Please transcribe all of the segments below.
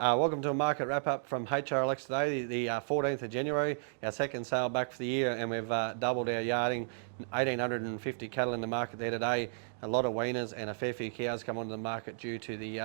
Welcome to a market wrap-up from HRLX today, the 14th of January, our second sale back for the year, and we've doubled our yarding, 1,850 cattle in the market there today, a lot of weaners and a fair few cows come onto the market due to the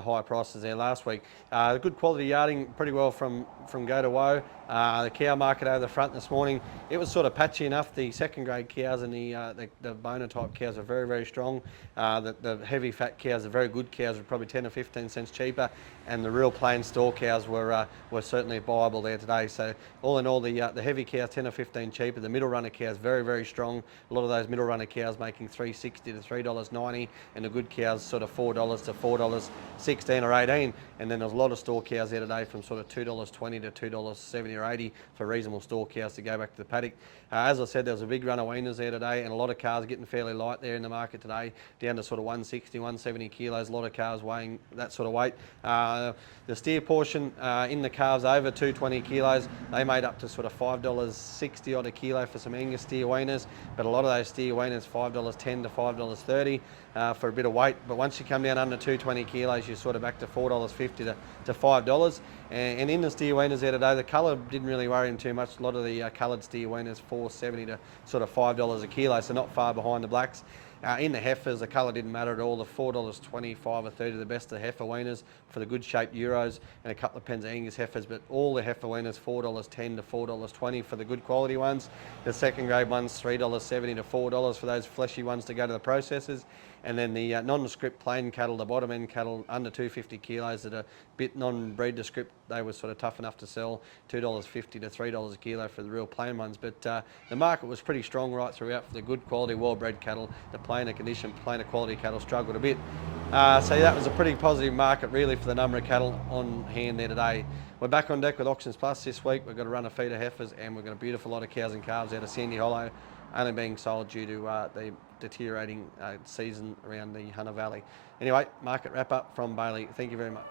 high prices there last week. Good quality yarding, pretty well from go to woe. The cow market over the front this morning, it was sort of patchy enough. The second grade cows and the boner type cows are very, very strong. The heavy fat cows, the very good cows, were probably 10 or 15 cents cheaper, and the real plain store cows were certainly viable there today. So all in all, the heavy cows 10 or 15 cheaper. The middle runner cows very, very strong. A lot of those middle runner cows making $3.60 to $3.90, and the good cows sort of $4 to $4.16 or 18. And then there's a lot of store cows there today from sort of $2.20 to $2.70 or 80 for reasonable store cows to go back to the paddock. As I said, there was a big run of weaners there today, and a lot of cars getting fairly light there in the market today, down to sort of 160, 170 kilos. A lot of cars weighing that sort of weight. The steer portion in the calves over 220 kilos, they made up to sort of $5.60 odd a kilo for some Angus steer weaners, but a lot of those steer weaners $5.10 to $5.30 for a bit of weight. But once you come down under 220 kilos, you're sort of back to $4.50 to $5. And in the steer weaners there today, the colour didn't really worry him too much. A lot of the coloured steer weaners $4.70 to sort of $5 a kilo, so not far behind the blacks. In the heifers, the colour didn't matter at all. The $4.25 or 30, the best of the heifer weaners for the good shaped Euros, and a couple of pens of Angus heifers, but all the heifer weaners $4.10 to $4.20 for the good quality ones. The second grade ones $3.70 to $4 for those fleshy ones to go to the processors. And then the nondescript plain cattle, the bottom end cattle under 250 kilos that are a bit non-breed descript, they were sort of tough enough to sell, $2.50 to $3 a kilo for the real plain ones. But the market was pretty strong right throughout for the good quality well-bred cattle. The plainer condition, plainer quality cattle struggled a bit. So that was a pretty positive market really for the number of cattle on hand there today. We're back on deck with Auctions Plus this week. We've got a run of feeder heifers, and we've got a beautiful lot of cows and calves out of Sandy Hollow, only being sold due to the deteriorating season around the Hunter Valley. Anyway, market wrap up from Bailey. Thank you very much.